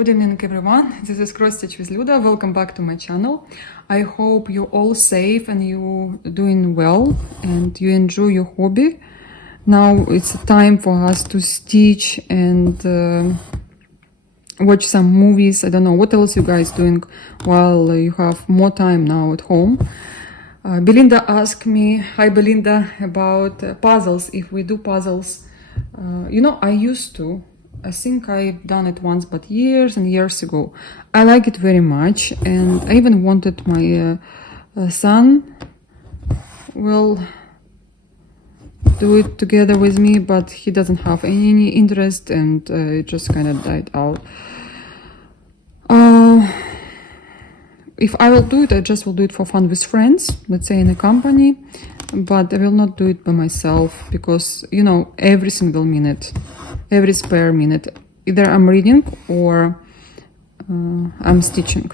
Good evening everyone, this is Cross Stitch with Luda. Welcome back to my channel. I hope you're all safe and you doing well and you enjoy your hobby. Now it's time for us to stitch and watch some movies. I don't know what else you guys doing while you have more time now at home. Belinda asked me, hi Belinda, about puzzles, if we do puzzles. I used to. I think I've done it once, but years and years ago. I like it very much, and I even wanted my son will do it together with me, but he doesn't have any interest, and it just kind of died out. If I will do it, I just will do it for fun with friends, let's say in a company, but I will not do it by myself because, every single minute, every spare minute, either I'm reading or I'm stitching.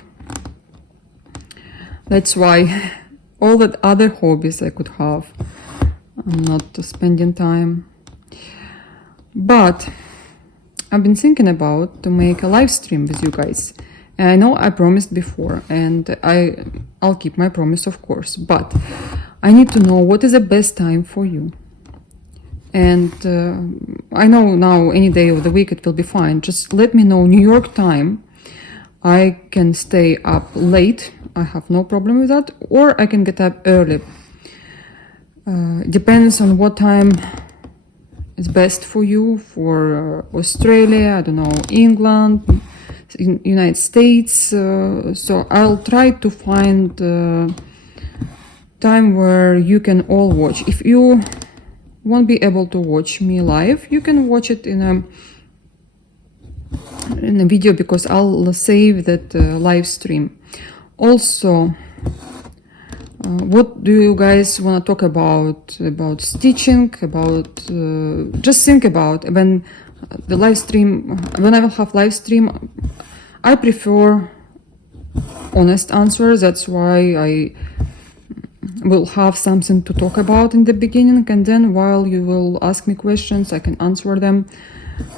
That's why all that other hobbies I could have, I'm not spending time. But I've been thinking about to make a live stream with you guys. And I know I promised before, and I'll keep my promise, of course, but I need to know what is the best time for you. And I know now any day of the week it will be fine. Just let me know New York time. I can stay up late. I have no problem with that. Or I can get up early. Depends on what time is best for you. For Australia, I don't know, England, United States. So I'll try to find time where you can all watch. If you won't be able to watch me live, you can watch it in a video, because I'll save that live stream. Also, what do you guys want to talk about stitching, about just think about when the live stream, when I will have live stream. I prefer honest answers. That's why I will have something to talk about in the beginning, and then while you will ask me questions, I can answer them.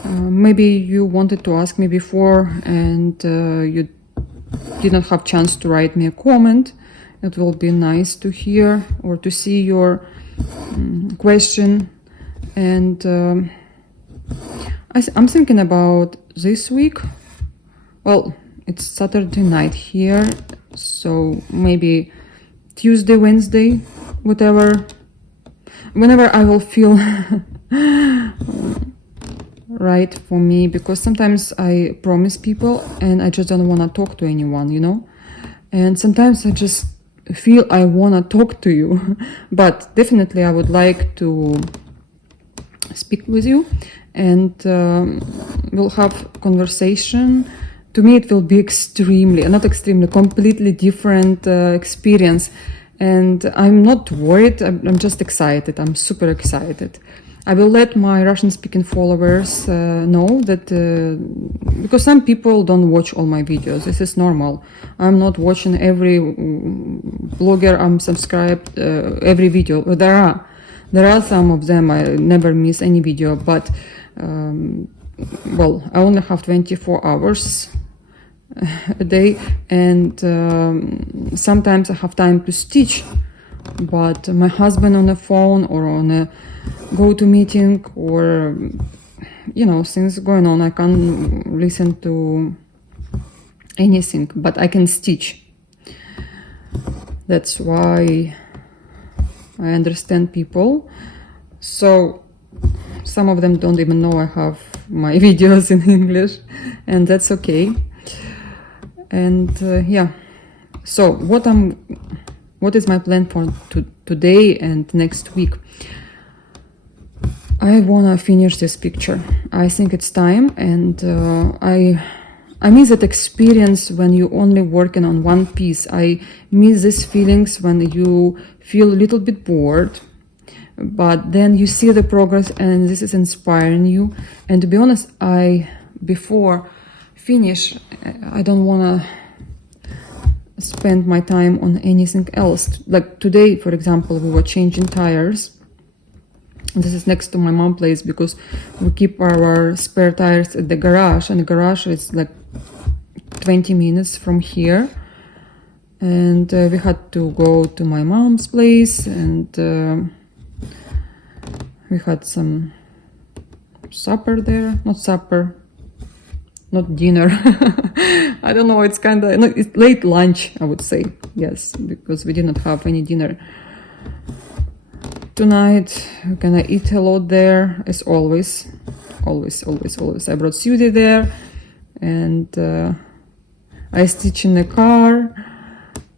Maybe you wanted to ask me before and you didn't have chance to write me a comment. It will be nice to hear or to see your question. And I'm thinking about this week. Well, it's Saturday night here, so maybe Tuesday, Wednesday, whatever, whenever I will feel right for me, because sometimes I promise people and I just don't want to talk to anyone, and sometimes I just feel I want to talk to you, but definitely I would like to speak with you, and we'll have conversation. To me, it will be completely different experience. And I'm not worried, I'm just excited. I'm super excited. I will let my Russian-speaking followers know that, because some people don't watch all my videos. This is normal. I'm not watching every blogger I'm subscribed, every video. There are some of them, I never miss any video, but, well, I only have 24 hours a day, and sometimes I have time to stitch, but my husband on the phone or on a go-to meeting or things going on, I can't listen to anything, but I can stitch. That's why I understand people. So some of them don't even know I have my videos in English, and that's okay. And yeah, so what is my plan for today and next week? I wanna finish this picture. I think it's time, and I miss that experience when you only working on one piece. I miss these feelings when you feel a little bit bored, but then you see the progress and this is inspiring you. And to be honest, before finish, I don't want to spend my time on anything else. Like today, for example, we were changing tires. This is next to my mom's place because we keep our spare tires at the garage, and the garage is like 20 minutes from here, and we had to go to my mom's place, and we had some supper there. Not supper, not dinner. I don't know, it's kind of, it's late lunch, I would say. Yes, because we did not have any dinner tonight. We're gonna eat a lot there, as always. Always. I brought Sudi there, and I stitched in the car.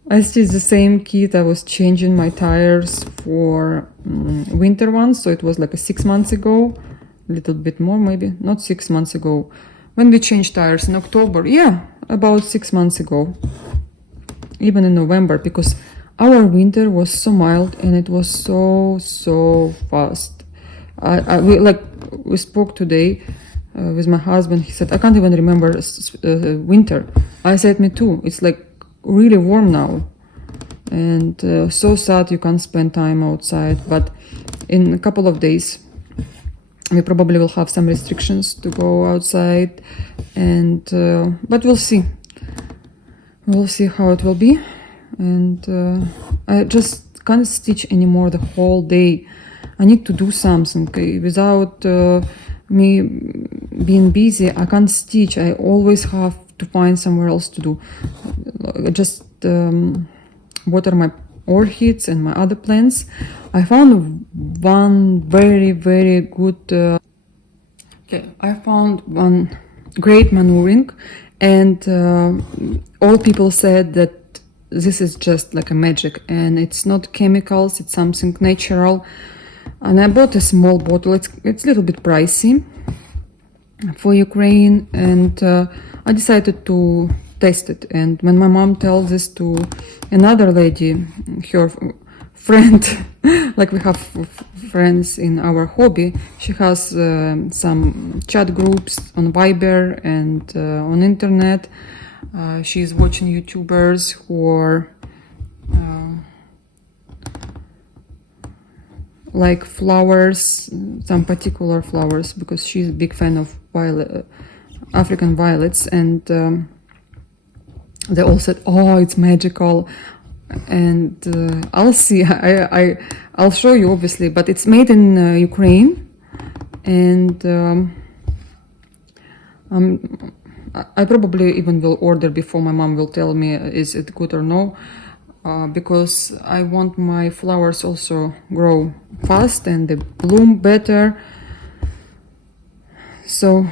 I stitched the same kit. I was changing my tires for winter ones, so it was like 6 months ago, a little bit more maybe, not 6 months ago. When we changed tires in October, yeah, about 6 months ago, even in November, because our winter was so mild and it was so fast. We spoke today with my husband. He said, I can't even remember winter. I said, me too. It's like really warm now, and so sad you can't spend time outside. But in a couple of days we probably will have some restrictions to go outside, and but we'll see how it will be. And I just can't stitch anymore the whole day. I need to do something. Okay? Without me being busy, I can't stitch. I always have to find somewhere else to do. Just water my orchids and my other plants. I found one very good I found one great manuring, and all people said that this is just like a magic, and it's not chemicals, it's something natural. And I bought a small bottle. It's a little bit pricey for Ukraine, and I decided to test it. And when my mom tells this to another lady, her friend, like we have friends in our hobby, she has some chat groups on Viber and on internet. She's watching YouTubers who are like flowers, some particular flowers, because she's a big fan of African violets, and they all said, oh, it's magical. And I'll see. I'll show you, obviously, but it's made in Ukraine, and I probably even will order before my mom will tell me is it good or no, because I want my flowers also grow fast and they bloom better. So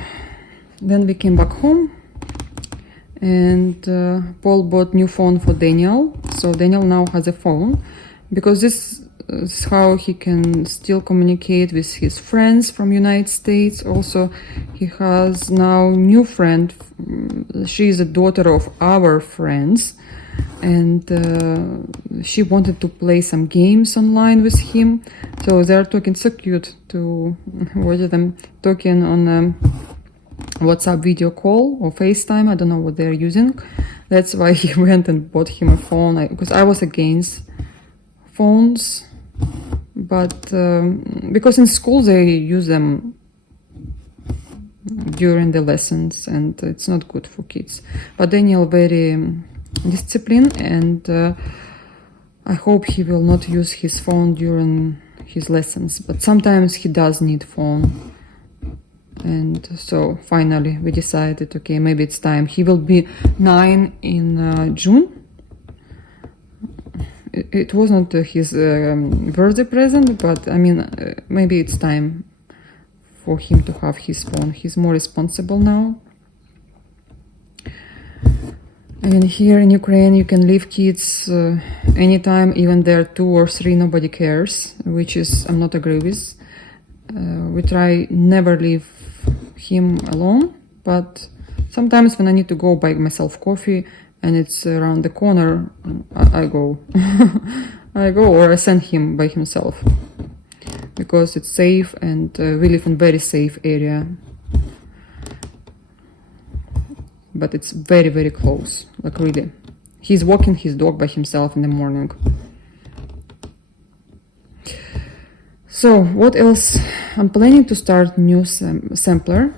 then we came back home, and Paul bought new phone for Daniel. So Daniel now has a phone, because this is how he can still communicate with his friends from United States. Also, he has now new friend. She is a daughter of our friends, and she wanted to play some games online with him. So they are talking, so cute to watch them talking on WhatsApp video call or FaceTime. I don't know what they're using. That's why he went and bought him a phone, because I was against phones, but because in school they use them during the lessons, and it's not good for kids. But Daniel very disciplined, and I hope he will not use his phone during his lessons, but sometimes he does need phone. And so finally we decided, okay, maybe it's time. He will be 9 in June. It wasn't his birthday present, but I mean, maybe it's time for him to have his phone. He's more responsible now. And here in Ukraine, you can leave kids anytime, even they're 2 or 3, nobody cares, which is I'm not agree with. We try never leave him alone, but sometimes when I need to go buy myself coffee and it's around the corner, I go. I go, or I send him by himself, because it's safe, and we live in very safe area. But it's very close, like really. He's walking his dog by himself in the morning. So what else? I'm planning to start new sampler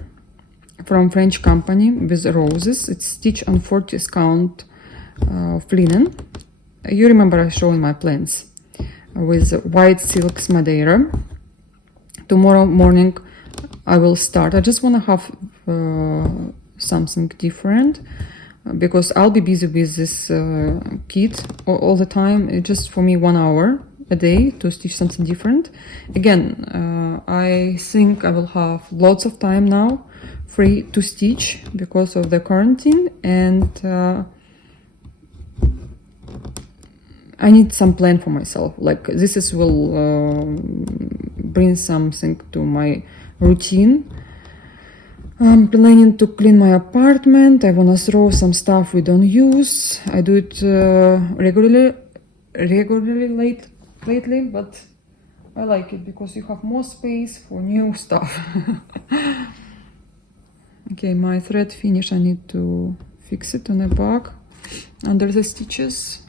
from French company with roses. It's stitched on 40th count of linen. You remember I showed my plans with white silks Madeira. Tomorrow morning I will start. I just want to have something different because I'll be busy with this kit all the time. It's just for me 1 hour a day to stitch something different. Again, I think I will have lots of time now free to stitch because of the quarantine, and I need some plan for myself. Like this will bring something to my routine. I'm planning to clean my apartment. I wanna throw some stuff we don't use. I do it regularly lately, but I like it because you have more space for new stuff. Okay, my thread finish. I need to fix it on the back under the stitches.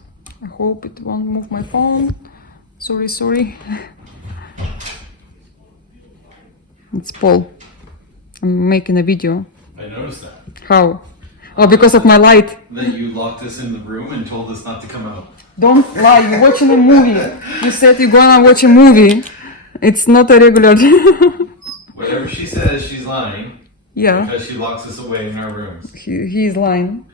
I hope it won't move my phone. Sorry. It's Paul. I'm making a video. I noticed that. How? Oh, because of my light. That you locked us in the room and told us not to come out. Don't lie, you're watching a movie. You said you're gonna watch a movie. It's not a regular... Whatever she says, she's lying. Yeah. Because she locks us away in our rooms. He's lying.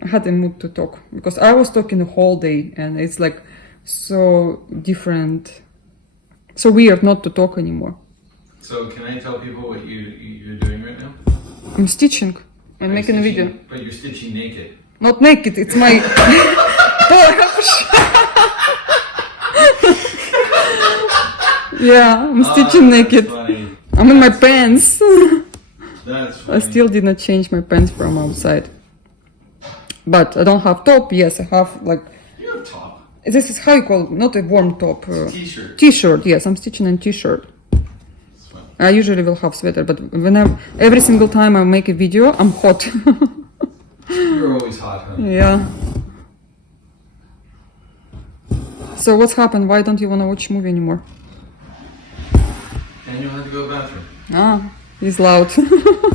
I had a mood to talk because I was talking the whole day and it's like so different, so weird not to talk anymore. So can I tell people what you're doing right now? I'm stitching. I'm making a video. But you're stitching naked. Not naked, it's my... Yeah, I'm stitching naked. Funny. I'm in my pants. That's funny. I still did not change my pants from outside. But I don't have top. Yes, I have like... You have top. This is how you call it, not a warm top. T-shirt. T-shirt, yes, I'm stitching a t-shirt. I usually will have sweater, but every single time I make a video, I'm hot. You're always hot, huh? Yeah. So what's happened? Why don't you want to watch movie anymore? And you'll have to go to the bathroom. Ah, he's loud.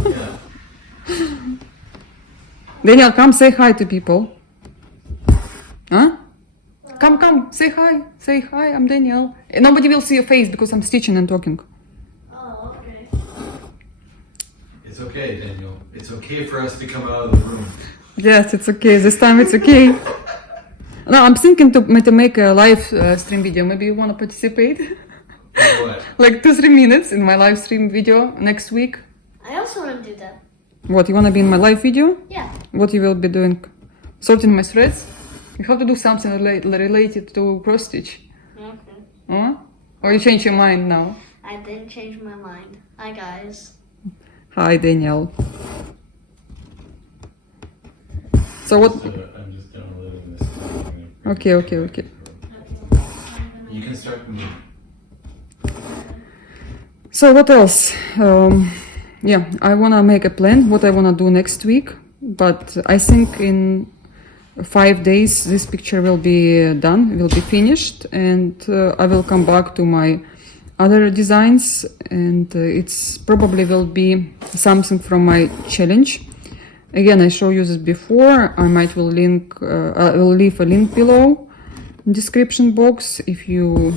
Yeah. Daniel, come say hi to people. Huh? Come, say hi. Say hi, I'm Daniel. Nobody will see your face because I'm stitching and talking. Oh, okay. It's okay, Daniel. It's okay for us to come out of the room. Yes, it's okay. This time it's okay. No, I'm thinking to make a live stream video. Maybe you want to participate? What? Like 2-3 minutes in my live stream video next week. I also want to do that. What, you want to be in my live video? Yeah. What you will be doing? Sorting my threads? You have to do something related to cross stitch. Okay. Huh? Or you change your mind now? I didn't change my mind. Hi, guys. Hi, Daniel. So what? So I'm just downloading this. Okay. You can start moving. So what else? Yeah, I wanna make a plan what I wanna do next week, but I think in 5 days this picture will be done, will be finished, and I will come back to my other designs, and it's probably will be something from my challenge. Again, I show you this before. I might will link. I will leave a link below in description box if you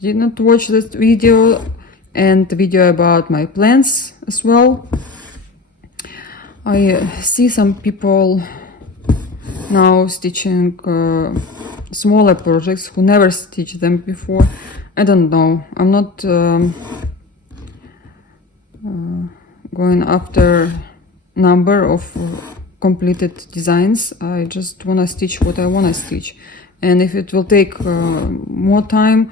did not watch this video, and the video about my plans as well. I see some people now stitching smaller projects who never stitched them before. I don't know. I'm not going after number of completed designs. I just want to stitch what I want to stitch, and if it will take more time,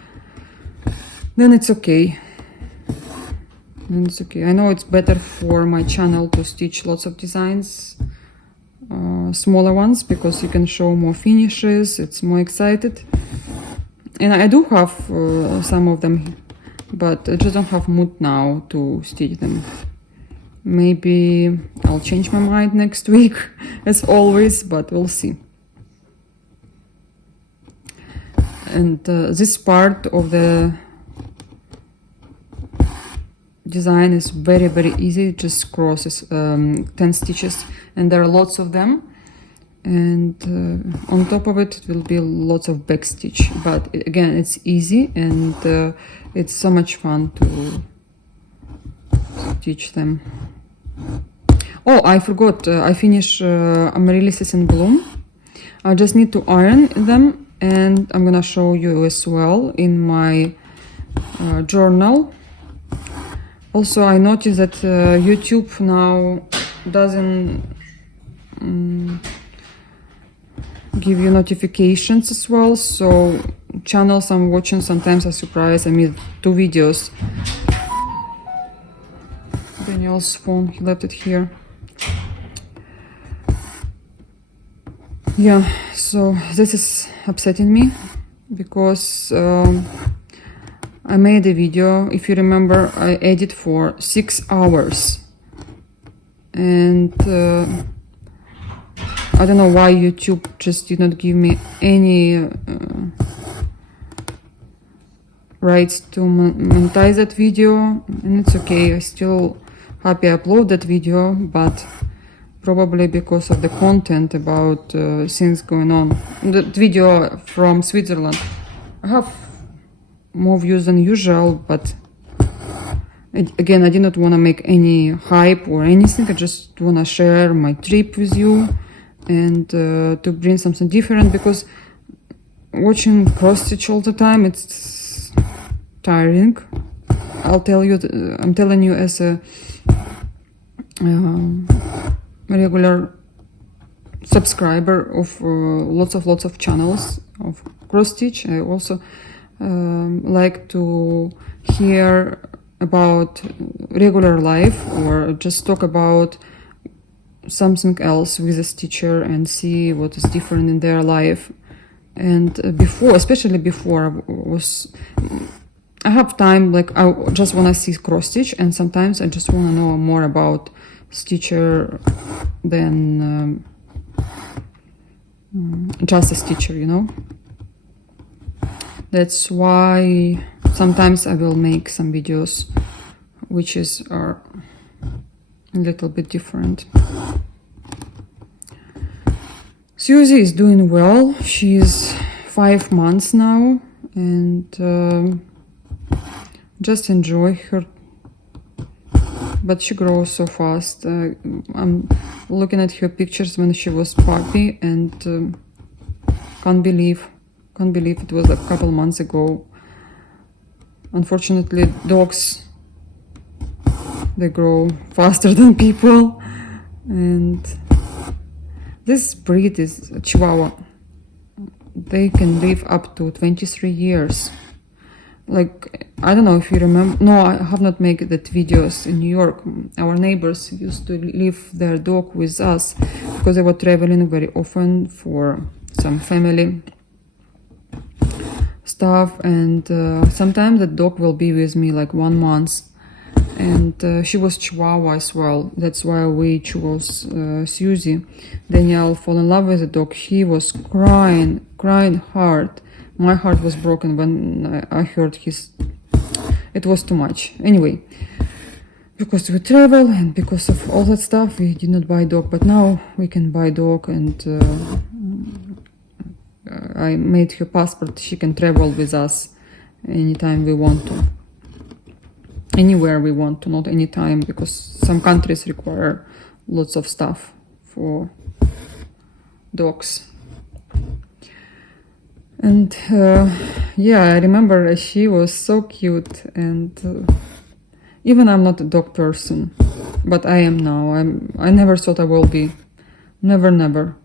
then it's okay. I know it's better for my channel to stitch lots of designs, smaller ones, because you can show more finishes. It's more excited, and I do have some of them, but I just don't have mood now to stitch them. Maybe I'll change my mind next week, as always, but we'll see. And this part of the design is very, very easy. It just crosses 10 stitches, and there are lots of them. And on top of it, it will be lots of back stitch. But again, it's easy, and it's so much fun to stitch them. Oh, I forgot. I finished Amaryllis in Bloom. I just need to iron them, and I'm gonna show you as well in my journal. Also, I noticed that YouTube now doesn't give you notifications as well, so channels I'm watching sometimes are surprised. I missed 2 videos. Daniel's phone, he left it here. Yeah, so this is upsetting me because I made a video, if you remember, I edited for 6 hours, and I don't know why YouTube just did not give me any rights to monetize that video, and it's okay. I still happy I upload that video, but probably because of the content about things going on. That video from Switzerland, I have more views than usual, but again, I did not want to make any hype or anything. I just want to share my trip with you and to bring something different, because watching cross stitch all the time, it's tiring. I'm telling you as a regular subscriber of lots of channels of cross stitch. I also like to hear about regular life, or just talk about something else with a stitcher and see what is different in their life. And before, especially before, I have time, like I just want to see cross stitch, and sometimes I just want to know more about stitcher than just a stitcher, you know. That's why sometimes I will make some videos which are a little bit different. Susie is doing well. She's 5 months now, and just enjoy her. But she grows so fast. I'm looking at her pictures when she was puppy, and can't believe it was like a couple months ago. Unfortunately, dogs, they grow faster than people, and this breed is a Chihuahua. They can live up to 23 years. Like, I don't know if you remember. No, I have not made that videos in New York. Our neighbors used to leave their dog with us because they were traveling very often for some family stuff, and sometimes the dog will be with me like 1 month. And she was Chihuahua as well. That's why we chose Susie. Danielle fell in love with the dog. He was crying hard. My heart was broken when I heard it was too much. Anyway, because we travel and because of all that stuff, we did not buy dog. But now we can buy dog, and I made her passport. She can travel with us anytime we want to. Anywhere we want to, not anytime, because some countries require lots of stuff for dogs. And yeah, I remember she was so cute, and even I'm not a dog person, but I am now. I never thought I will be. Never.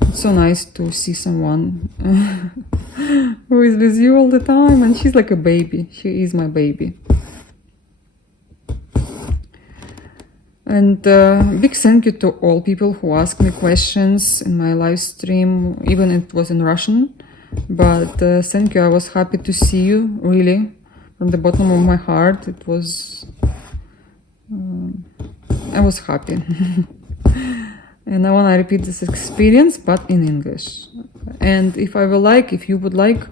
It's so nice to see someone who is with you all the time, and she's like a baby. She is my baby. And big thank you to all people who asked me questions in my live stream, even if it was in Russian. But thank you. I was happy to see you, really, from the bottom of my heart. It was, I was happy. And I want to repeat this experience, but in English. And if you would like,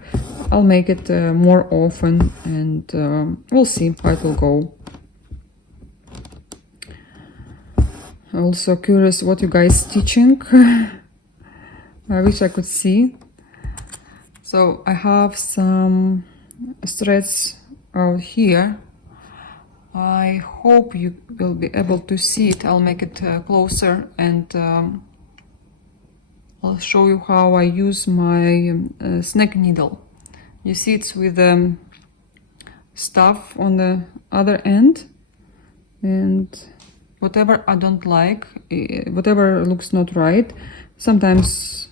I'll make it more often, and we'll see how it will go. Also curious what you guys stitching. I wish I could see. So I have some threads out here. I hope you will be able to see it. I'll make it closer, and I'll show you how I use my snake needle. You see it's with stuff on the other end, and whatever I don't like, whatever looks not right, sometimes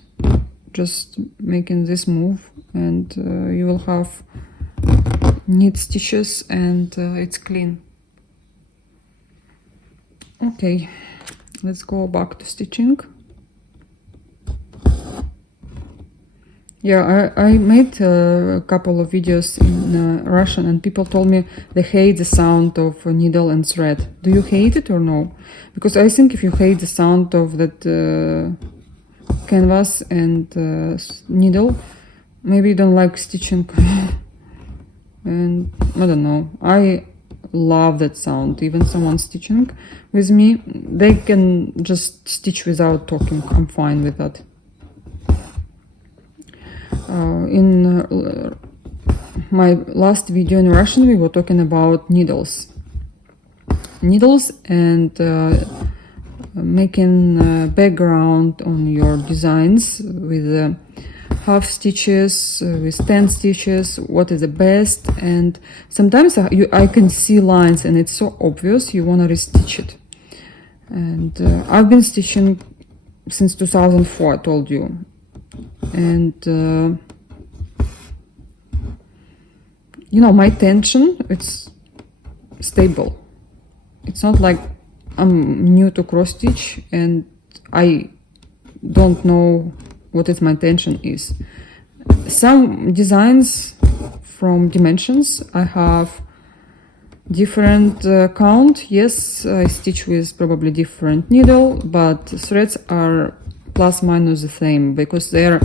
just making this move, and you will have neat stitches, and it's clean. Okay, let's go back to stitching. Yeah, I made a couple of videos in Russian, and people told me they hate the sound of a needle and thread. Do you hate it or no? Because I think if you hate the sound of that canvas and needle, maybe you don't like stitching. And I don't know, I love that sound. Even someone stitching with me, they can just stitch without talking. I'm fine with that. In my last video in Russian, we were talking about needles and making background on your designs with half stitches, with 10 stitches, what is the best. And sometimes I can see lines and it's so obvious you want to restitch it. And I've been stitching since 2004, I told you. And you know, my tension, it's stable. It's not like I'm new to cross stitch and I don't know what is my tension is. Some designs from dimensions, I have different count. Yes, I stitch with probably different needle, but threads are plus minus the same, because they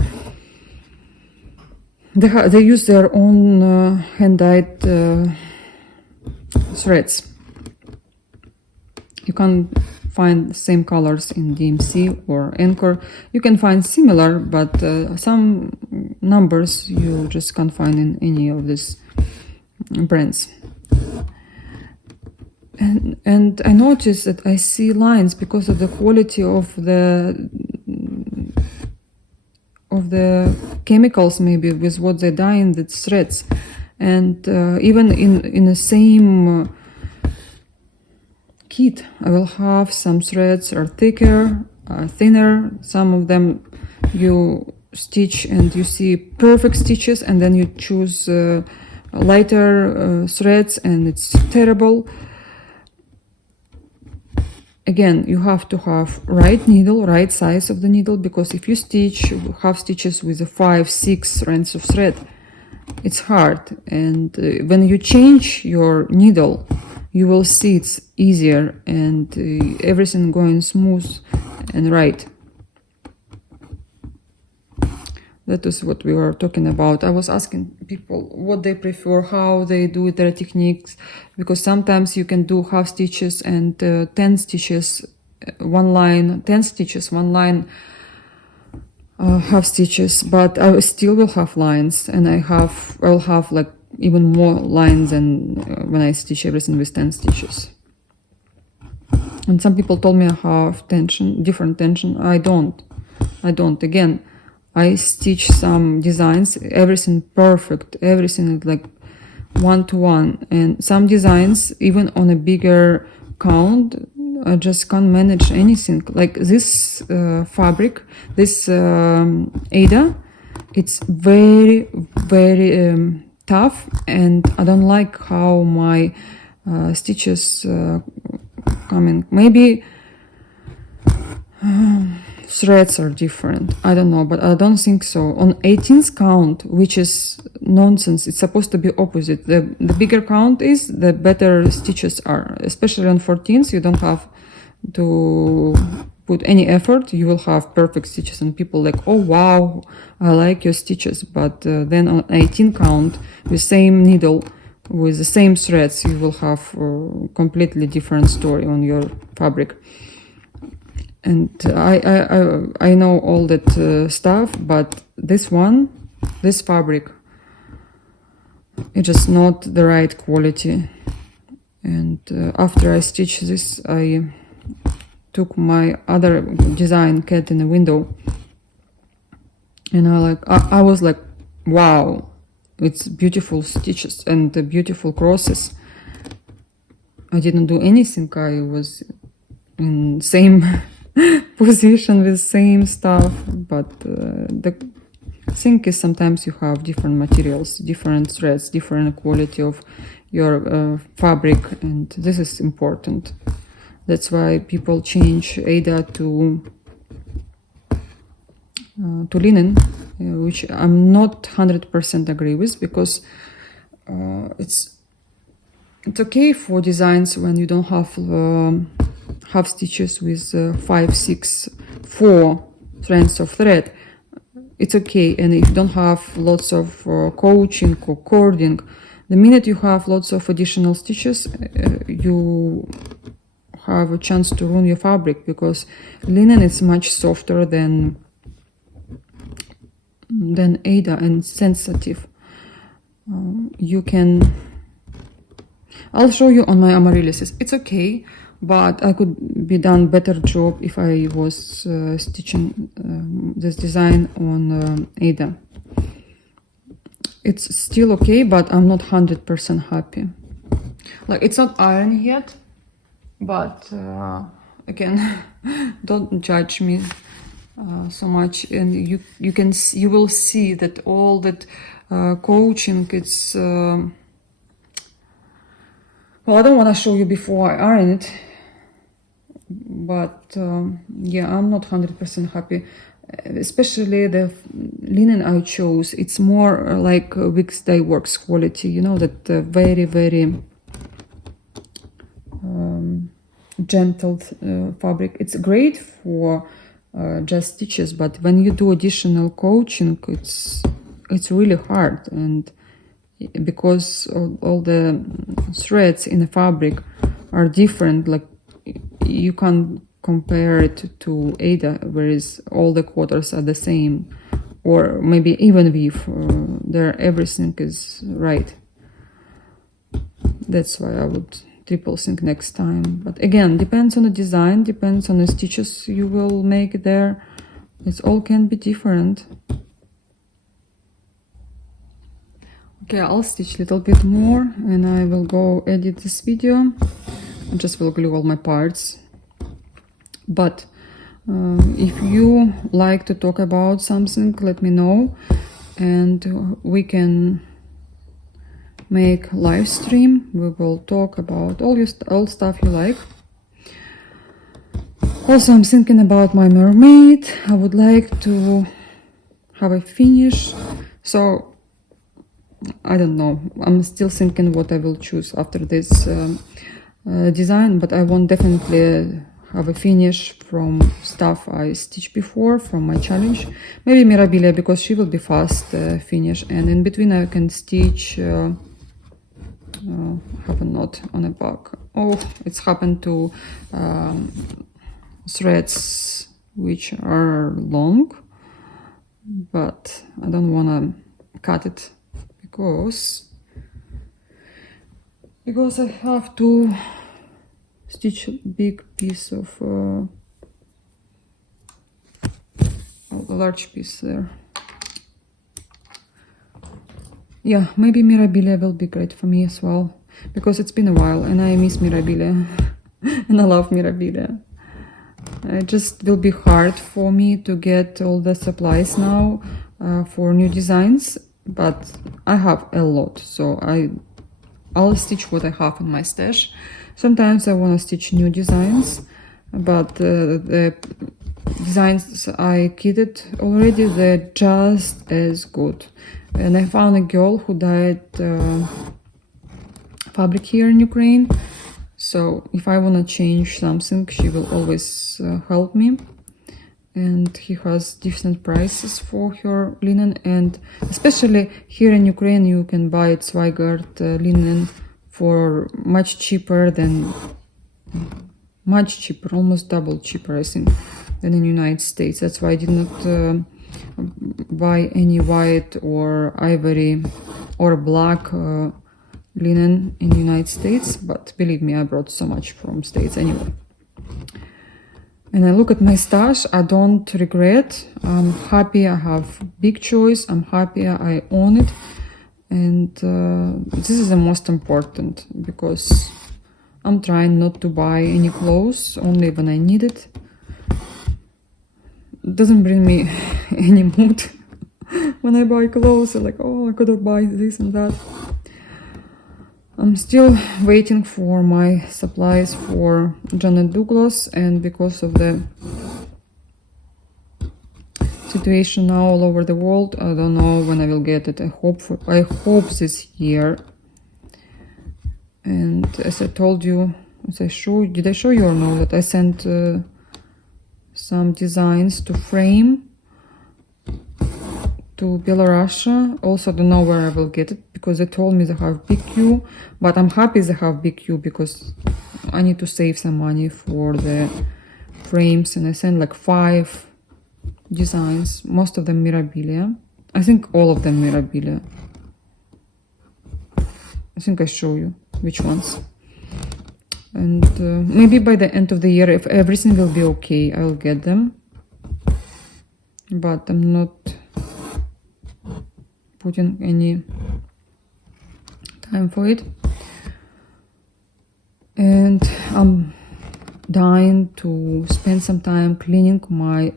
use their own hand-dyed threads. You can find the same colors in DMC or Anchor. You can find similar, but some numbers you just can't find in any of these brands. And I noticed that I see lines because of the quality of the chemicals, maybe with what they dye in the threads. And even in the same kit, I will have some threads are thicker, thinner. Some of them you stitch and you see perfect stitches, and then you choose lighter threads and it's terrible. Again, you have to have right needle, right size of the needle, because if you stitch half stitches with a 5-6 strands of thread, it's hard. And when you change your needle, you will see it's easier and everything going smooth and right. That is what we were talking about. I was asking people what they prefer, how they do their techniques, because sometimes you can do half stitches and 10 stitches, one line, 10 stitches, one line, half stitches, but I still will have lines, and I'll have like even more lines than when I stitch everything with 10 stitches. And some people told me I have tension, different tension. I don't. Again, I stitch some designs, everything perfect, everything is like 1-to-1. And some designs, even on a bigger count, I just can't manage anything. Like this fabric, this Ada, it's very, very tough, and I don't like how my stitches come in. Maybe threads are different, I don't know, but I don't think so. On 18th count, which is nonsense, it's supposed to be opposite. The bigger count is, the better stitches are. Especially on 14th, you don't have to put any effort, you will have perfect stitches, and people like, oh wow, I like your stitches. But then on 18 count, with same needle, with the same threads, you will have a completely different story on your fabric. and I know all that stuff, but this fabric, it's just not the right quality. And after I stitched this, I took my other design, cat in a window, and I was like, wow, it's beautiful stitches and the beautiful crosses. I didn't do anything. I was in same position with same stuff, but the thing is sometimes you have different materials, different threads, different quality of your fabric, and this is important. That's why people change Ada to linen, which I'm not 100% agree with, because it's okay for designs when you don't have half stitches with 5, 6, 4 strands of thread. It's okay. And if you don't have lots of coaching or cording, the minute you have lots of additional stitches, you have a chance to ruin your fabric, because linen is much softer than Ada and sensitive. You can, I'll show you on my amaryllis. It's okay, but I could be done better job if I was stitching this design on Ada. It's still okay, but I'm not 100% happy. Like, it's not iron yet, but again, don't judge me so much. And you will see that all that coaching, it's well, I don't want to show you before I iron it, but yeah, I'm not 100% happy. Especially the linen I chose, it's more like Wix Dye Works quality, you know, that very, very gentle fabric. It's great for just stitches, but when you do additional coaching, it's really hard. And because all the threads in the fabric are different, like you can't compare it to Ada, whereas all the quarters are the same, or maybe even weave, there everything is right. That's why I would triple think next time. But again, depends on the design, depends on the stitches you will make there. It all can be different. Okay, I'll stitch a little bit more and I will go edit this video. I just will glue all my parts. But if you like to talk about something, let me know, and we can make live stream. We will talk about all stuff you like. Also, I'm thinking about my mermaid. I would like to have a finish, so I don't know. I'm still thinking what I will choose after this design, but I want definitely have a finish from stuff I stitched before from my challenge. Maybe Mirabilia, because she will be fast finish, and in between I can stitch have a knot on the back. Oh, it's happened to threads which are long, but I don't want to cut it because I have to stitch a big piece of a large piece there. Yeah, maybe Mirabilia will be great for me as well, because it's been a while and I miss Mirabilia and I love Mirabilia. It just will be hard for me to get all the supplies now for new designs, but I have a lot, so I'll stitch what I have in my stash. Sometimes I want to stitch new designs, but the designs I kitted already, they're just as good. And I found a girl who dyed fabric here in Ukraine, so if I want to change something, she will always help me. And he has different prices for her linen, and especially here in Ukraine you can buy Zweigart linen for much cheaper than much cheaper, almost double cheaper, I think, than in United States. That's why I did not buy any white or ivory or black linen in United States, but believe me, I brought so much from States anyway. And I look at my stash, I don't regret. I'm happy I have big choice. I'm happy I own it. And this is the most important, because I'm trying not to buy any clothes, only when I need it. It doesn't bring me any mood when I buy clothes. I'm like, oh, I could have bought this and that. I'm still waiting for my supplies for Janet Douglas, and because of the situation now all over the world, I don't know when I will get it. I hope this year. And as I told you, did I show you or no, that I sent some designs to frame to Belarus. Also don't know where I will get it, because they told me they have big queue, but I'm happy they have big queue because I need to save some money for the frames, and I sent like 5 designs, most of them Mirabilia. I think all of them Mirabilia. I think I show you which ones. And maybe by the end of the year, if everything will be okay, I'll get them. But I'm not putting any time for it. And I'm dying to spend some time cleaning my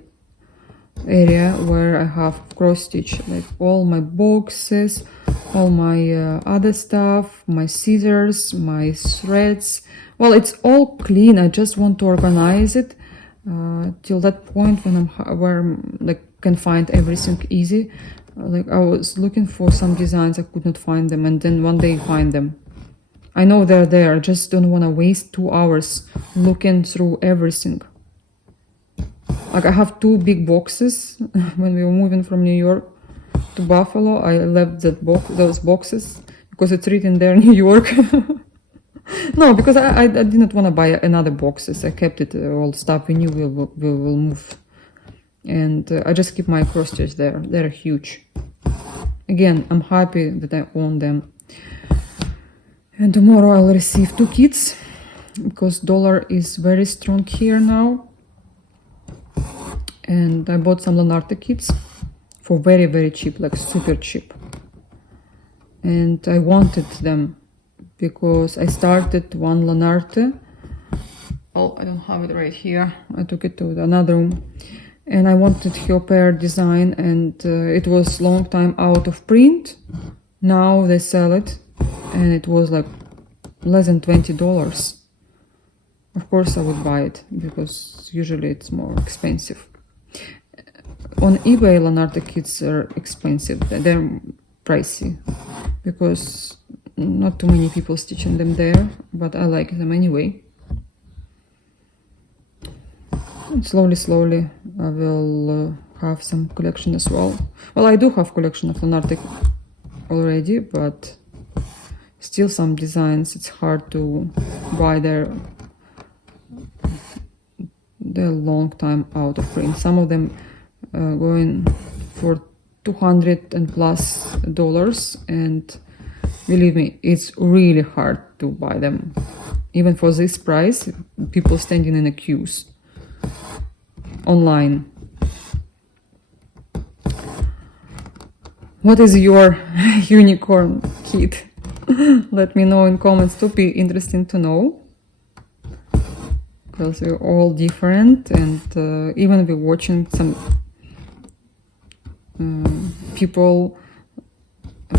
area where I have cross stitch, like all my boxes, all my other stuff, my scissors, my threads. Well, it's all clean. I just want to organize it till that point when where like can find everything easy. Like I was looking for some designs, I could not find them, and then one day find them. I know they're there. I just don't want to waste 2 hours looking through everything. Like I have 2 big boxes. When we were moving from New York to Buffalo, I left those boxes because it's written there New York. No, because I didn't want to buy another boxes. I kept it all stuff. We knew we will move, and I just keep my cross stitch there. They're huge. Again, I'm happy that I own them. And tomorrow I'll receive 2 kits because dollar is very strong here now. And I bought some Lanarte kits for very, very cheap, like super cheap. And I wanted them because I started one Lanarte. Oh, I don't have it right here. I took it to another room. And I wanted her pair design, and it was long time out of print. Now they sell it, and it was like less than $20. Of course I would buy it because usually it's more expensive. On eBay, Lanarte kits are expensive. They're pricey because not too many people stitching them there, but I like them anyway. And slowly I will have some collection as well. Well, I do have collection of Lanarte already, but still some designs it's hard to buy. They're long time out of print. Some of them going for $200 and plus, and believe me, it's really hard to buy them. Even for this price, people standing in the queues online. What is your unicorn kit? Let me know in comments. To be interesting to know, because we're all different, and even we're watching some people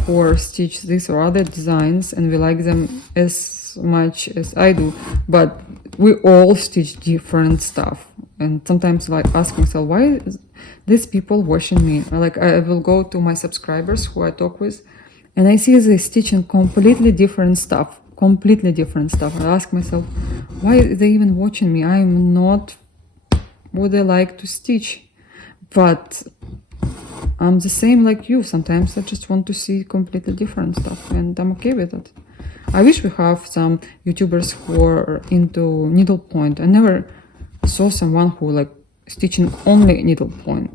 who are stitch this or other designs, and we like them as much as I do, but we all stitch different stuff. And sometimes like ask myself, why is these people watching me? Like I will go to my subscribers who I talk with, and I see they stitching completely different stuff. I ask myself, why are they even watching me? I'm not what I like to stitch, but I'm the same like you. Sometimes I just want to see completely different stuff, and I'm okay with it. I wish we have some YouTubers who are into needlepoint. I never saw someone who like stitching only needlepoint.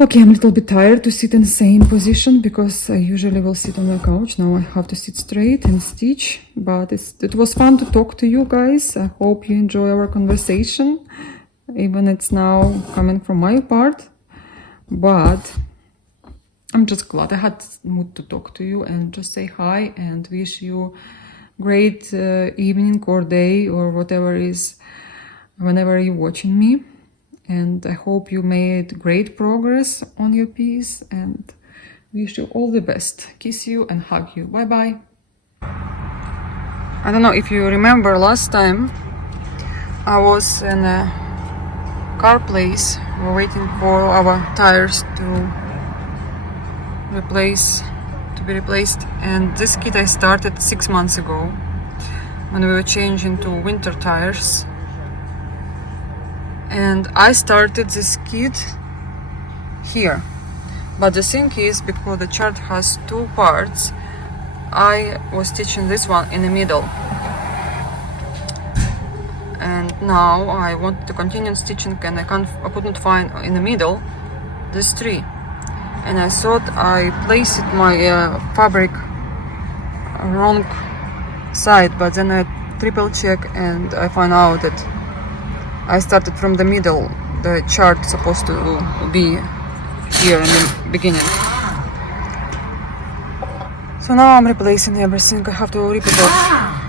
Okay, I'm a little bit tired to sit in the same position because I usually will sit on my couch. Now I have to sit straight and stitch. But it was fun to talk to you guys. I hope you enjoy our conversation, even it's now coming from my part. But I'm just glad I had mood to talk to you and just say hi and wish you great evening or day or whatever is whenever you're watching me. And I hope you made great progress on your piece and wish you all the best. Kiss you and hug you. Bye bye. I don't know if you remember last time I was in a car place. We're waiting for our tires to be replaced. And this kit I started 6 months ago when we were changing to winter tires. And I started this kit here, but the thing is, because the chart has 2 parts, I was stitching this one in the middle, and now I want to continue stitching and I couldn't find in the middle this 3, and I thought I placed my fabric wrong side, but then I triple check and I found out that I started from the middle. The chart supposed to be here in the beginning. So now I'm replacing everything. I have to rip it off.